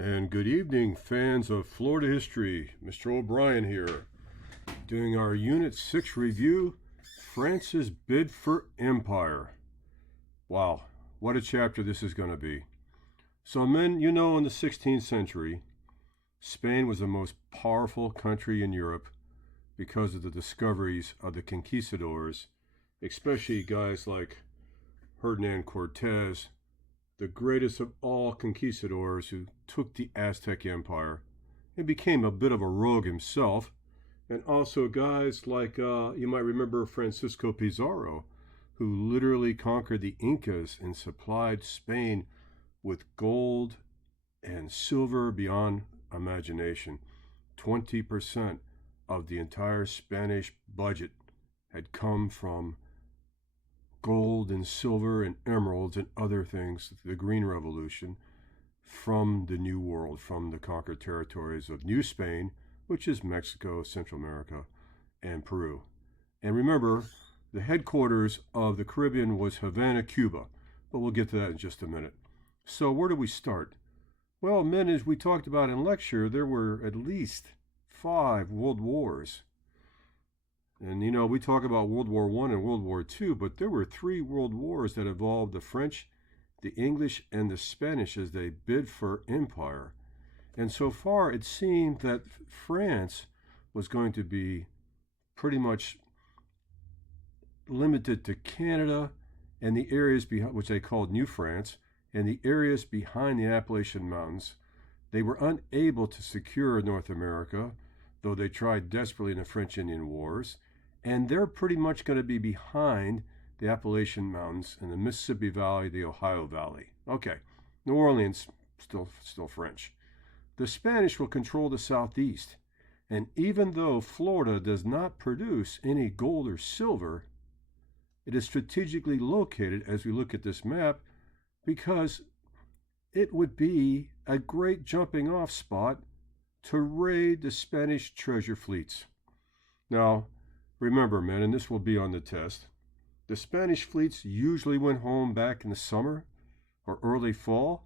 And good evening, fans of Florida history. Mr. O'Brien here, doing our Unit 6 review, France's Bid for Empire. Wow, what a chapter this is going to be. So men, you know, in the 16th century, Spain was the most powerful country in Europe because of the discoveries of the conquistadors, especially guys like Hernan Cortez, the greatest of all conquistadors who took the Aztec Empire and became a bit of a rogue himself, and also guys like, you might remember Francisco Pizarro, who literally conquered the Incas and supplied Spain with gold and silver beyond imagination. 20% of the entire Spanish budget had come from gold and silver and emeralds and other things, the Green Revolution, from the New World, from the conquered territories of New Spain, which is Mexico, Central America, and Peru. And remember, the headquarters of the Caribbean was Havana, Cuba, but we'll get to that in just a minute. So where do we start? Well, men, as we talked about in lecture, there were at least 5 world wars. And, you know, we talk about World War I and World War II, but there were 3 world wars that involved the French, the English, and the Spanish as they bid for empire. And so far, it seemed that France was going to be pretty much limited to Canada and the areas behind, which they called New France, and the areas behind the Appalachian Mountains. They were unable to secure North America, though they tried desperately in the French-Indian Wars. And they're pretty much going to be behind the Appalachian Mountains and the Mississippi Valley, the Ohio Valley. Okay, New Orleans, still French. The Spanish will control the southeast. And even though Florida does not produce any gold or silver, it is strategically located, as we look at this map, because it would be a great jumping off spot to raid the Spanish treasure fleets. Now, remember, men, and this will be on the test, the Spanish fleets usually went home back in the summer or early fall.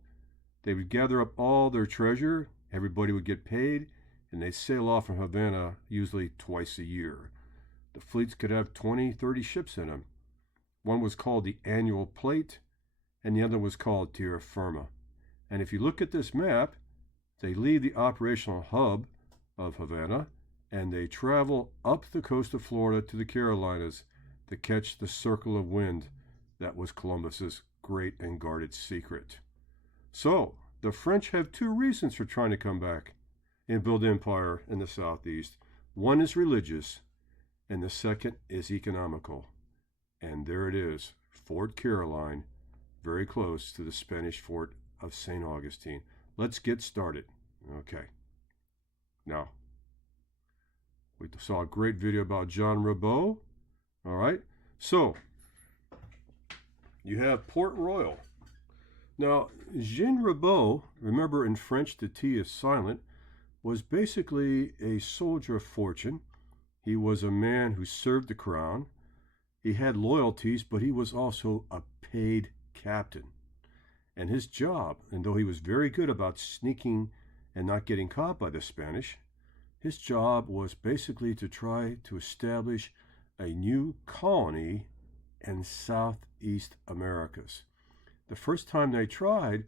They would gather up all their treasure, everybody would get paid, and they'd sail off from Havana usually twice a year. The fleets could have 20, 30 ships in them. One was called the Annual Plate, and the other was called Tierra Firma. And if you look at this map, they leave the operational hub of Havana, and they travel up the coast of Florida to the Carolinas to catch the circle of wind that was Columbus's great and guarded secret. So, the French have 2 reasons for trying to come back and build empire in the southeast. One is religious, and the second is economical. And there it is, Fort Caroline, very close to the Spanish fort of St. Augustine. Let's get started. Okay. Now, we saw a great video about Jean Ribault. All right. So, you have Port Royal. Now, Jean Ribault, remember in French the T is silent, was basically a soldier of fortune. He was a man who served the crown. He had loyalties, but he was also a paid captain. And his job, and though he was very good about sneaking and not getting caught by the Spanish, his job was basically to try to establish a new colony in Southeast Americas. The first time they tried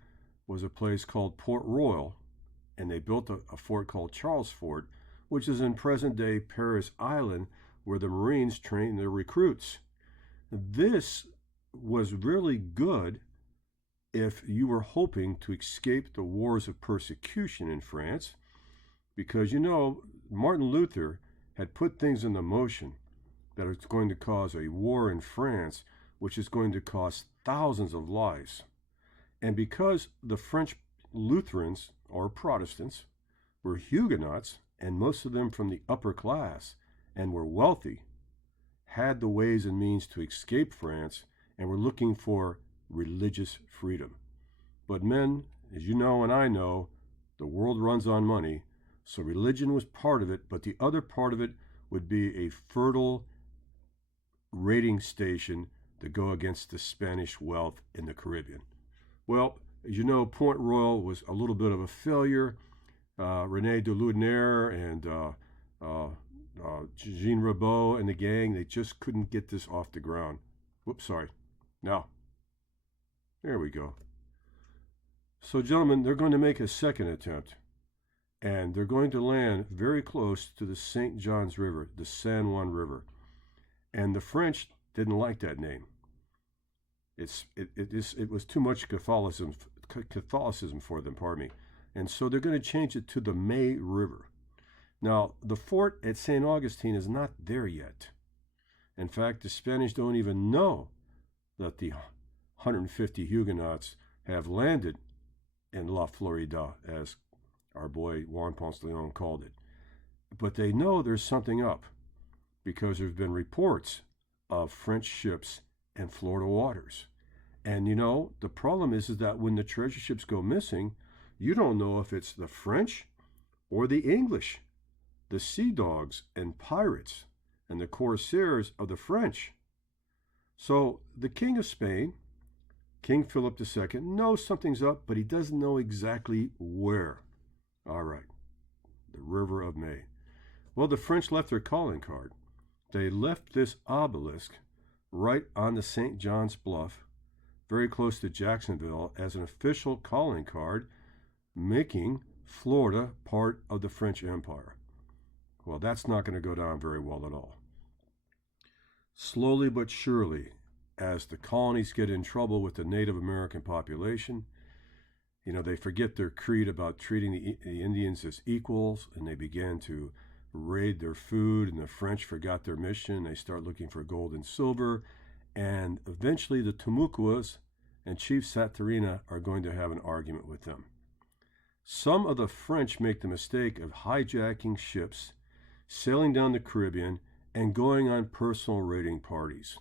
was a place called Port Royal, and they built a fort called Charles Fort, which is in present-day Paris Island, where the Marines train their recruits. This was really good if you were hoping to escape the wars of persecution in France, because, you know, Martin Luther had put things into motion that are going to cause a war in France, which is going to cost thousands of lives. And because the French Lutherans, or Protestants, were Huguenots, and most of them from the upper class, and were wealthy, had the ways and means to escape France, and were looking for religious freedom. But men, as you know and I know, the world runs on money, so religion was part of it, but the other part of it would be a fertile raiding station to go against the Spanish wealth in the Caribbean. Well, As you know, Port Royal was a little bit of a failure. Rene de Laudonniere and Jean Ribault and the gang, they just couldn't get this off the ground. Whoops, sorry. Now, there we go. So, gentlemen, they're going to make a second attempt. And they're going to land very close to the St. John's River, the San Juan River. And the French didn't like that name. It was too much Catholicism for them, pardon me. And so they're going to change it to the May River. Now, the fort at St. Augustine is not there yet. In fact, the Spanish don't even know that the 150 Huguenots have landed in La Florida, as our boy Juan Ponce de Leon called it. But they know there's something up because there's been reports of French ships in Florida waters. And you know, the problem is that when the treasure ships go missing, you don't know if it's the French or the English, the sea dogs and pirates and the corsairs of the French. So the King of Spain, King Philip II, knows something's up, but he doesn't know exactly where. All right, the River of May. Well, the French left their calling card. They left this obelisk right on the St. John's Bluff, very close to Jacksonville, as an official calling card, making Florida part of the French Empire. Well, that's not going to go down very well at all. Slowly but surely, as the colonies get in trouble with the Native American population, you know, they forget their creed about treating the Indians as equals, and they began to raid their food, and the French forgot their mission. They start looking for gold and silver, and eventually the Timucuas and Chief Saturina are going to have an argument with them. Some of the French make the mistake of hijacking ships, sailing down the Caribbean, and going on personal raiding parties.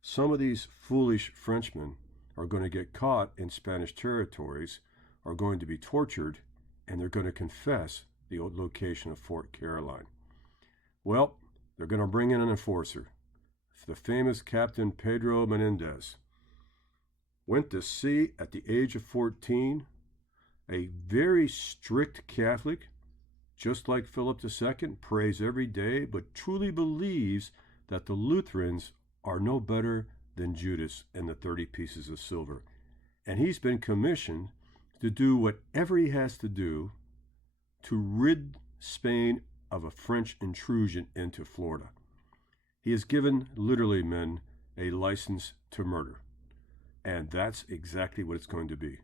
Some of these foolish Frenchmen are going to get caught in Spanish territories, are going to be tortured, and they're going to confess the old location of Fort Caroline. Well, they're going to bring in an enforcer. The famous Captain Pedro Menendez went to sea at the age of 14, a very strict Catholic, just like Philip II, prays every day, but truly believes that the Lutherans are no better than Judas and the 30 pieces of silver. And he's been commissioned to do whatever he has to do to rid Spain of a French intrusion into Florida. He has given, literally, men, a license to murder. And that's exactly what it's going to be.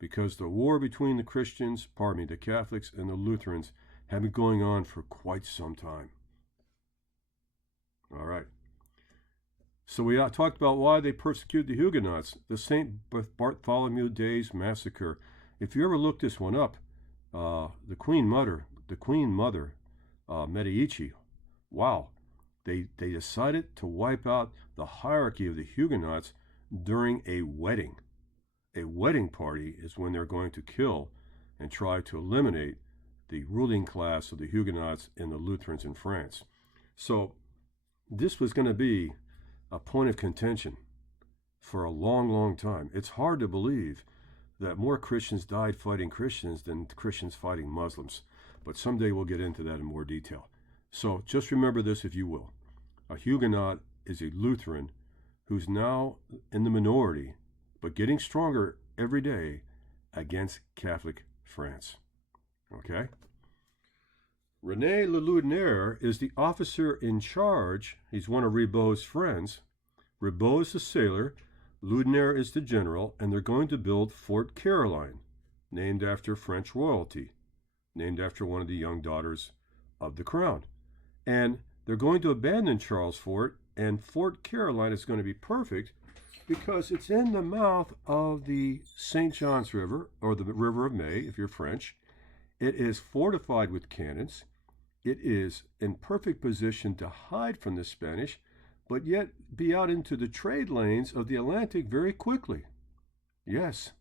Because the war between the Catholics and the Lutherans have been going on for quite some time. All right. So we talked about why they persecuted the Huguenots, the St. Bartholomew Days Massacre. If you ever look this one up, the Queen Mother, Medici, wow, they decided to wipe out the hierarchy of the Huguenots during a wedding. A wedding party is when they're going to kill and try to eliminate the ruling class of the Huguenots and the Lutherans in France. So this was going to be a point of contention for a long, long time. It's hard to believe that more Christians died fighting Christians than Christians fighting Muslims. But someday we'll get into that in more detail. So just remember this, if you will. A Huguenot is a Lutheran who's now in the minority, but getting stronger every day against Catholic France. Okay? Rene Le Laudonniere is the officer in charge. He's one of Ribault's friends. Ribault is the sailor, Laudonniere is the general, and they're going to build Fort Caroline, named after French royalty, named after one of the young daughters of the crown. And they're going to abandon Charles Fort, and Fort Caroline is going to be perfect because it's in the mouth of the St. John's River, or the River of May, if you're French. It is fortified with cannons. It is in perfect position to hide from the Spanish, but yet be out into the trade lanes of the Atlantic very quickly. Yes.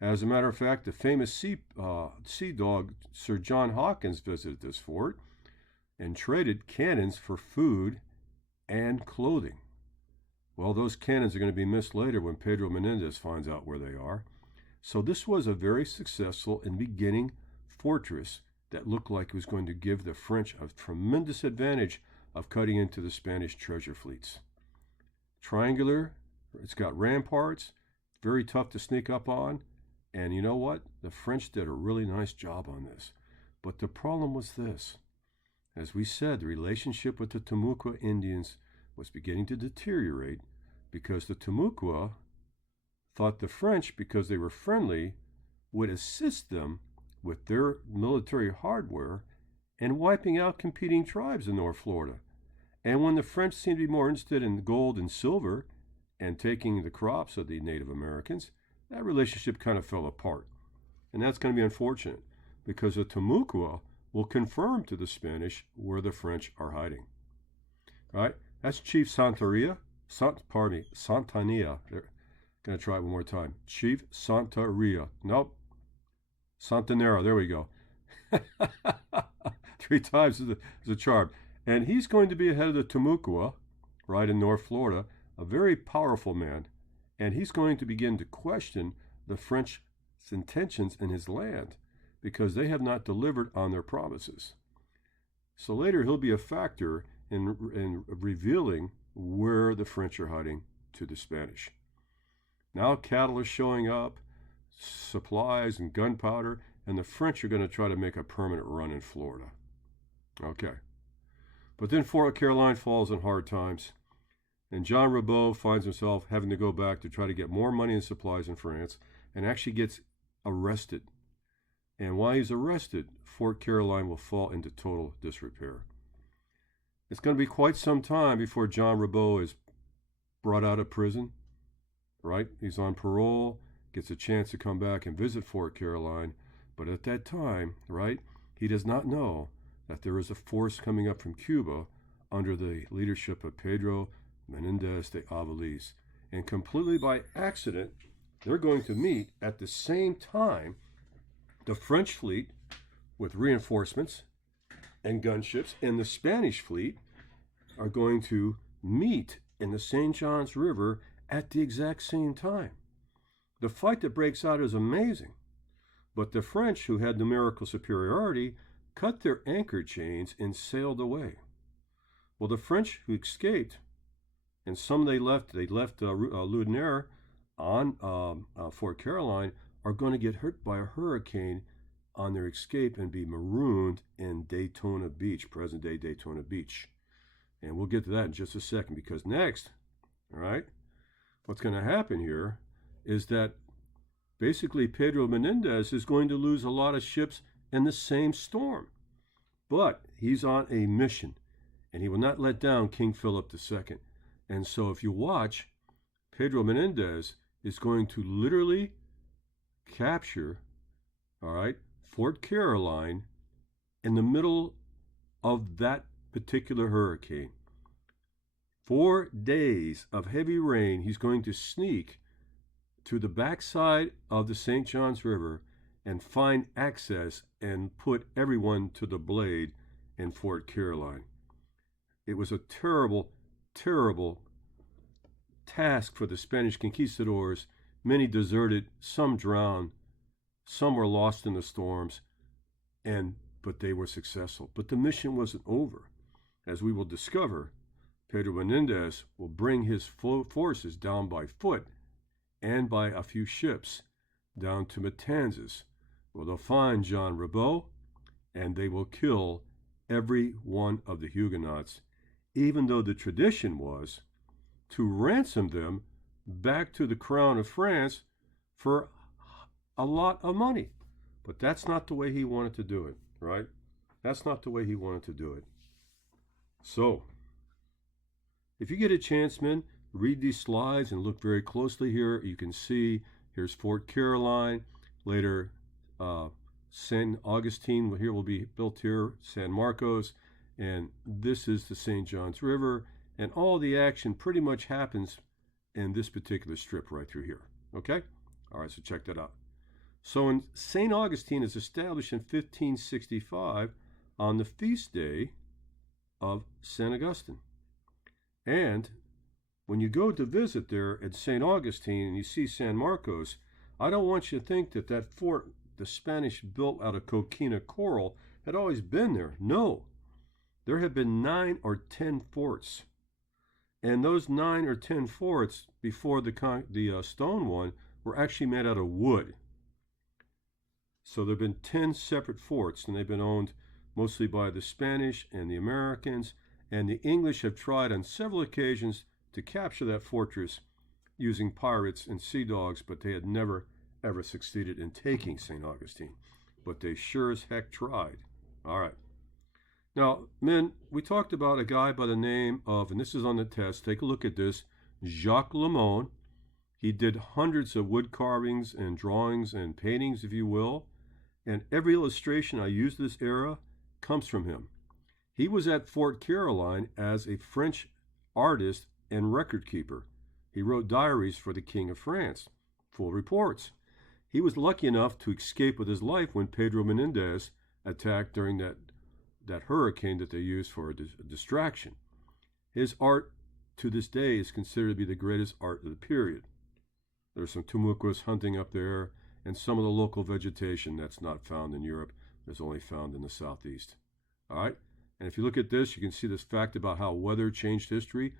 As a matter of fact, the famous sea dog Sir John Hawkins visited this fort and traded cannons for food and clothing. Well, those cannons are going to be missed later when Pedro Menendez finds out where they are. So this was a very successful and beginning fortress that looked like it was going to give the French a tremendous advantage of cutting into the Spanish treasure fleets. Triangular, it's got ramparts, very tough to sneak up on, and you know what? The French did a really nice job on this. But the problem was this. As we said, the relationship with the Timucua Indians was beginning to deteriorate because the Timucua thought the French, because they were friendly, would assist them with their military hardware and wiping out competing tribes in North Florida. And when the French seemed to be more interested in gold and silver and taking the crops of the Native Americans, that relationship kind of fell apart. And that's going to be unfortunate because the Timucua will confirm to the Spanish where the French are hiding. All right, that's Chief Santanilla. They're going to try it one more time. Chief Santanilla. Nope. Santanera. There we go. 3 times is a charm. And he's going to be ahead of the Timucua, right in North Florida, a very powerful man. And he's going to begin to question the French's intentions in his land because they have not delivered on their promises. So later he'll be a factor in revealing where the French are hiding to the Spanish. Now cattle are showing up, supplies and gunpowder, and the French are going to try to make a permanent run in Florida. Okay. But then Fort Caroline falls in hard times, and Jean Ribault finds himself having to go back to try to get more money and supplies in France, and actually gets arrested. And while he's arrested, Fort Caroline will fall into total disrepair. It's going to be quite some time before Jean Ribault is brought out of prison, right? He's on parole, gets a chance to come back and visit Fort Caroline, but at that time, right, he does not know that there is a force coming up from Cuba under the leadership of Pedro Menendez de Aviles. And completely by accident, they're going to meet at the same time. The French fleet with reinforcements and gunships and the Spanish fleet are going to meet in the St. Johns River at the exact same time. The fight that breaks out is amazing, but the French, who had numerical superiority, cut their anchor chains and sailed away. Well, the French who escaped, and some they left Laudonniere on Fort Caroline, are going to get hurt by a hurricane on their escape and be marooned in Daytona Beach, present-day Daytona Beach. And we'll get to that in just a second, because next, all right, what's going to happen here is that basically Pedro Menendez is going to lose a lot of ships in the same storm. But he's on a mission, and he will not let down King Philip II. And so if you watch, Pedro Menendez is going to literally capture, all right, Fort Caroline in the middle of that particular hurricane. 4 days of heavy rain, he's going to sneak to the backside of the St. Johns River and find access and put everyone to the blade in Fort Caroline. It was a terrible, terrible task for the Spanish conquistadors. Many deserted, some drowned, some were lost in the storms, but they were successful. But the mission wasn't over. As we will discover, Pedro Menendez will bring his forces down by foot and by a few ships down to Matanzas, where they'll find Jean Ribault, and they will kill every one of the Huguenots, even though the tradition was to ransom them back to the crown of France for a lot of money. But that's not the way he wanted to do it, right? That's not the way he wanted to do it. So, if you get a chance, men, read these slides and look very closely here. You can see here's Fort Caroline. Later, San Augustine here will be built here, San Marcos, and this is the St. Johns River. And all the action pretty much happens in this particular strip right through here. Okay? All right, so check that out. So when St. Augustine is established in 1565 on the feast day of St. Augustine. And when you go to visit there at St. Augustine and you see San Marcos, I don't want you to think that that fort the Spanish built out of coquina coral had always been there. No, there have been 9 or 10 forts. And those 9 or 10 forts before the stone one were actually made out of wood. So there have been 10 separate forts, and they've been owned mostly by the Spanish and the Americans, and the English have tried on several occasions to capture that fortress using pirates and sea dogs, but they had never, ever succeeded in taking St. Augustine. But they sure as heck tried. All right. Now, men, we talked about a guy by the name of, and this is on the test, take a look at this, Jacques Lemon. He did hundreds of wood carvings and drawings and paintings, if you will, and every illustration I use this era comes from him. He was at Fort Caroline as a French artist and record keeper. He wrote diaries for the King of France, full reports. He was lucky enough to escape with his life when Pedro Menendez attacked during that hurricane that they used for a distraction. His art to this day is considered to be the greatest art of the period. There's some tumuquas hunting up there and some of the local vegetation that's not found in Europe is only found in the southeast. All right? And if you look at this, you can see this fact about how weather changed history.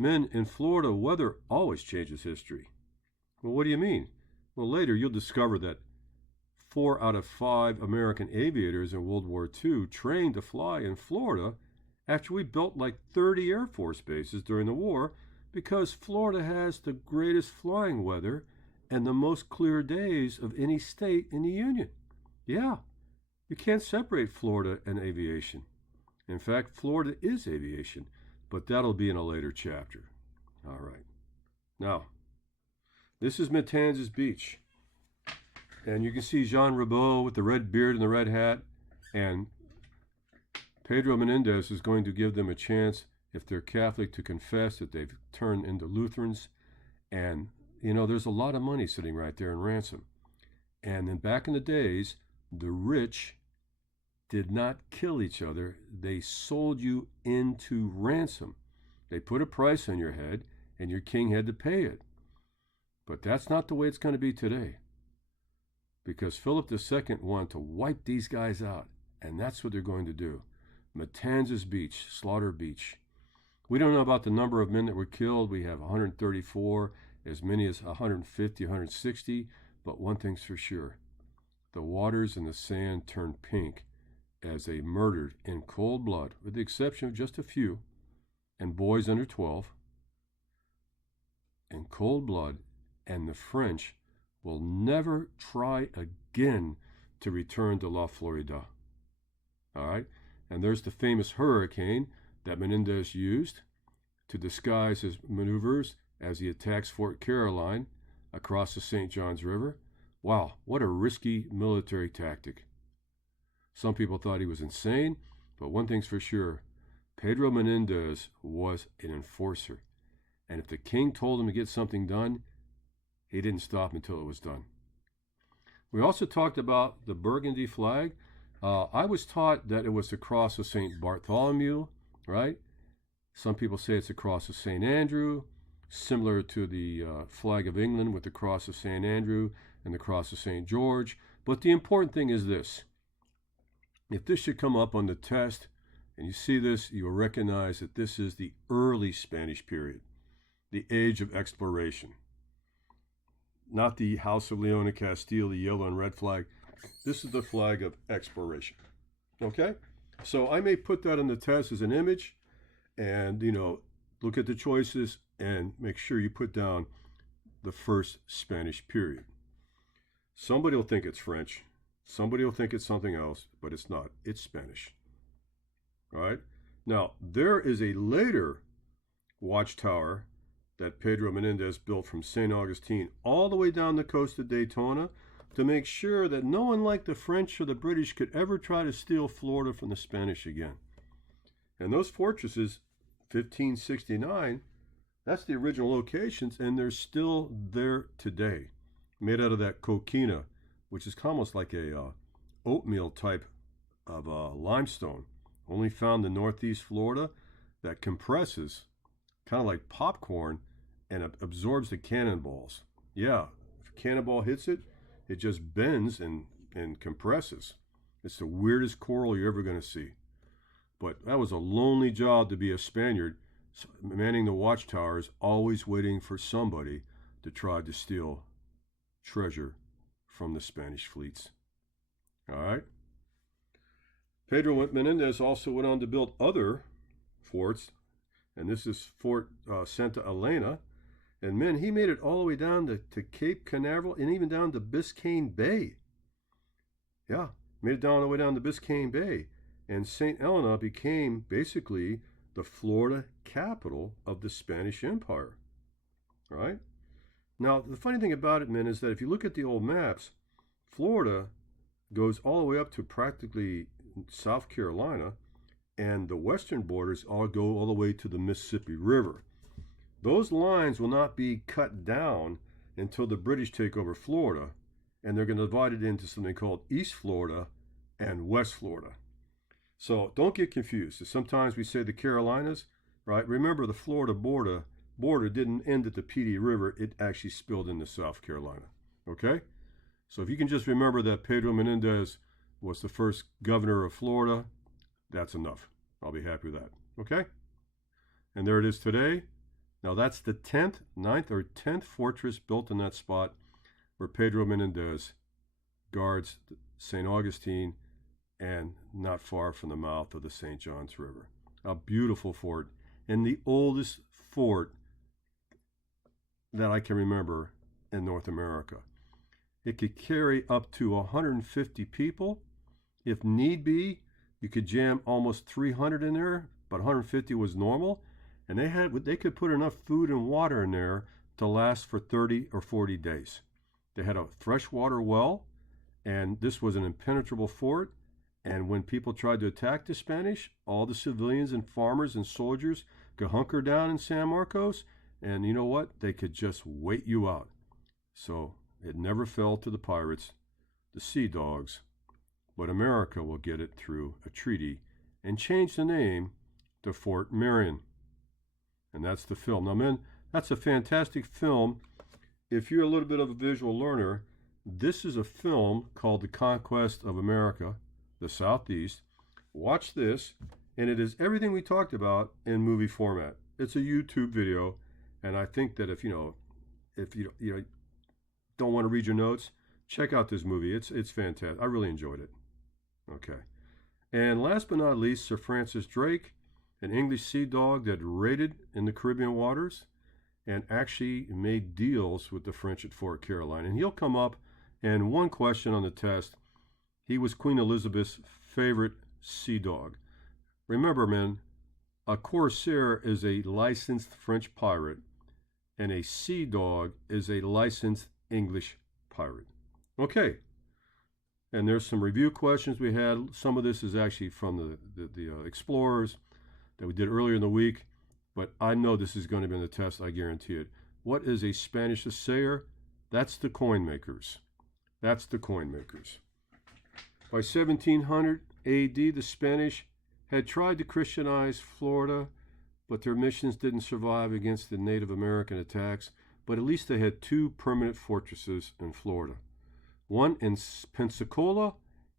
Men, in Florida, weather always changes history. Well, what do you mean? Well, later you'll discover that 4 out of 5 American aviators in World War II trained to fly in Florida after we built like 30 Air Force bases during the war because Florida has the greatest flying weather and the most clear days of any state in the Union. Yeah, you can't separate Florida and aviation. In fact, Florida is aviation, but that'll be in a later chapter. All right. Now, this is Matanza Beach. And you can see Jean Ribault with the red beard and the red hat. And Pedro Menendez is going to give them a chance, if they're Catholic, to confess that they've turned into Lutherans. And, you know, there's a lot of money sitting right there in ransom. And then back in the days, the rich did not kill each other. They sold you into ransom. They put a price on your head, and your king had to pay it. But that's not the way it's going to be today. Because Philip II wanted to wipe these guys out, and that's what they're going to do. Matanza Beach, Slaughter Beach. We don't know about the number of men that were killed. We have 134, as many as 150, 160, but one thing's for sure. The waters and the sand turned pink as they murdered in cold blood, with the exception of just a few, and boys under 12, in cold blood, and the French will never try again to return to La Florida. All right? And there's the famous hurricane that Menendez used to disguise his maneuvers as he attacks Fort Caroline across the St. Johns River. Wow, what a risky military tactic. Some people thought he was insane, but one thing's for sure. Pedro Menendez was an enforcer. And if the king told him to get something done, he didn't stop until it was done. We also talked about the burgundy flag. I was taught that it was the cross of St. Bartholomew, right? Some people say it's the cross of St. Andrew, similar to the flag of England with the cross of St. Andrew and the cross of St. George. But the important thing is this. If this should come up on the test, and you see this, you will recognize that this is the early Spanish period, the age of exploration. Not the House of Leon and Castile, the yellow and red flag. This is the flag of exploration. Okay? So I may put that on the test as an image and, you know, look at the choices and make sure you put down the first Spanish period. Somebody will think it's French. Somebody will think it's something else, but it's not. It's Spanish. All right? Now, there is a later watchtower that Pedro Menendez built from St. Augustine all the way down the coast of Daytona to make sure that no one like the French or the British could ever try to steal Florida from the Spanish again. And those fortresses, 1569, that's the original locations, and they're still there today, made out of that coquina, which is almost like a oatmeal type of limestone, only found in northeast Florida, that compresses, kind of like popcorn, and absorbs the cannonballs. Yeah, cannonball hits it, it just bends and compresses. It's the weirdest coral you're ever going to see. But that was a lonely job to be a Spaniard, manning the watchtowers, always waiting for somebody to try to steal treasure from the Spanish fleets. All right. Pedro Menendez also went on to build other forts, and this is Fort Santa Elena. And men, he made it all the way down to Cape Canaveral and even down to Biscayne Bay. Yeah, made it all the way down to Biscayne Bay. And St. Helena became basically the Florida capital of the Spanish Empire. Right? Now, the funny thing about it, men, is that if you look at the old maps, Florida goes all the way up to practically South Carolina, and the western borders all go all the way to the Mississippi River. Those lines will not be cut down until the British take over Florida, and they're going to divide it into something called East Florida and West Florida. So don't get confused. Sometimes we say the Carolinas, right? Remember, the Florida border didn't end at the Petey River. It actually spilled into South Carolina. Okay? So if you can just remember that Pedro Menendez was the first governor of Florida, that's enough. I'll be happy with that. Okay? And there it is today. Now that's the 10th fortress built in that spot where Pedro Menendez guards St. Augustine and not far from the mouth of the St. Johns River. A beautiful fort, and the oldest fort that I can remember in North America. It could carry up to 150 people. If need be, you could jam almost 300 in there, but 150 was normal. And they could put enough food and water in there to last for 30 or 40 days. They had a freshwater well, and this was an impenetrable fort. And when people tried to attack the Spanish, all the civilians and farmers and soldiers could hunker down in San Marcos, and you know what? They could just wait you out. So it never fell to the pirates, the sea dogs, but America will get it through a treaty and change the name to Fort Marion. And that's the film. Now, men, that's a fantastic film. If you're a little bit of a visual learner, this is a film called The Conquest of America, the Southeast. Watch this, and it is everything we talked about in movie format. It's a YouTube video, and I think that if you don't want to read your notes, check out this movie. It's fantastic. I really enjoyed it. Okay. And last but not least, Sir Francis Drake, an English sea dog that raided in the Caribbean waters and actually made deals with the French at Fort Caroline. And he'll come up, and one question on the test, he was Queen Elizabeth's favorite sea dog. Remember, men, a corsair is a licensed French pirate, and a sea dog is a licensed English pirate. Okay. And there's some review questions we had. Some of this is actually from the explorers that we did earlier in the week, but I know this is going to be in the test, I guarantee it. What is a Spanish assayer? That's the coin makers. That's the coin makers. By 1700 AD, the Spanish had tried to Christianize Florida, but their missions didn't survive against the Native American attacks, but at least they had two permanent fortresses in Florida. One in Pensacola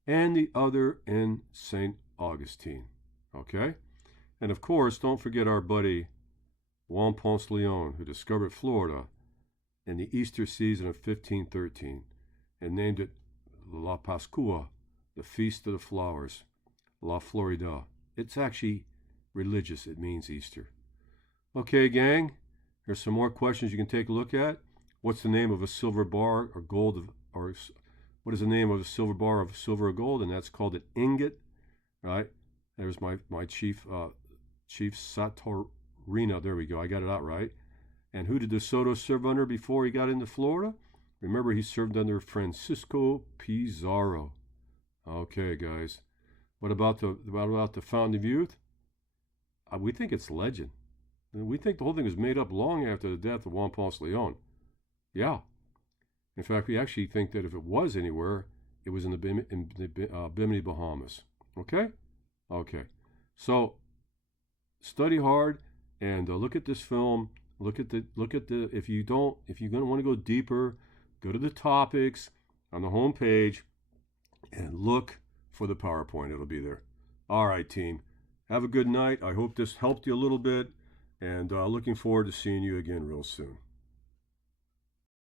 and the other in St. Augustine. Okay? And of course, don't forget our buddy Juan Ponce Leon, who discovered Florida in the Easter season of 1513 and named it La Pascua, the Feast of the Flowers, La Florida. It's actually religious. It means Easter. Okay, gang, here's some more questions you can take a look at. What's the name of a silver bar or gold, or what is the name of a silver bar of silver or gold? And that's called an ingot, right? There's my chief Satorina. There we go. I got it out right. And who did De Soto serve under before he got into Florida? Remember, he served under Francisco Pizarro. Okay, guys. What about the Fountain of Youth? We think it's legend. We think the whole thing was made up long after the death of Juan Ponce Leon. Yeah. In fact, we actually think that if it was anywhere, it was in the Bimini, Bahamas. Okay? Okay. So, study hard and look at this film. Look at the. If you're going to want to go deeper, go to the topics on the home page and look for the PowerPoint. It'll be there. All right, team. Have a good night. I hope this helped you a little bit, and looking forward to seeing you again real soon.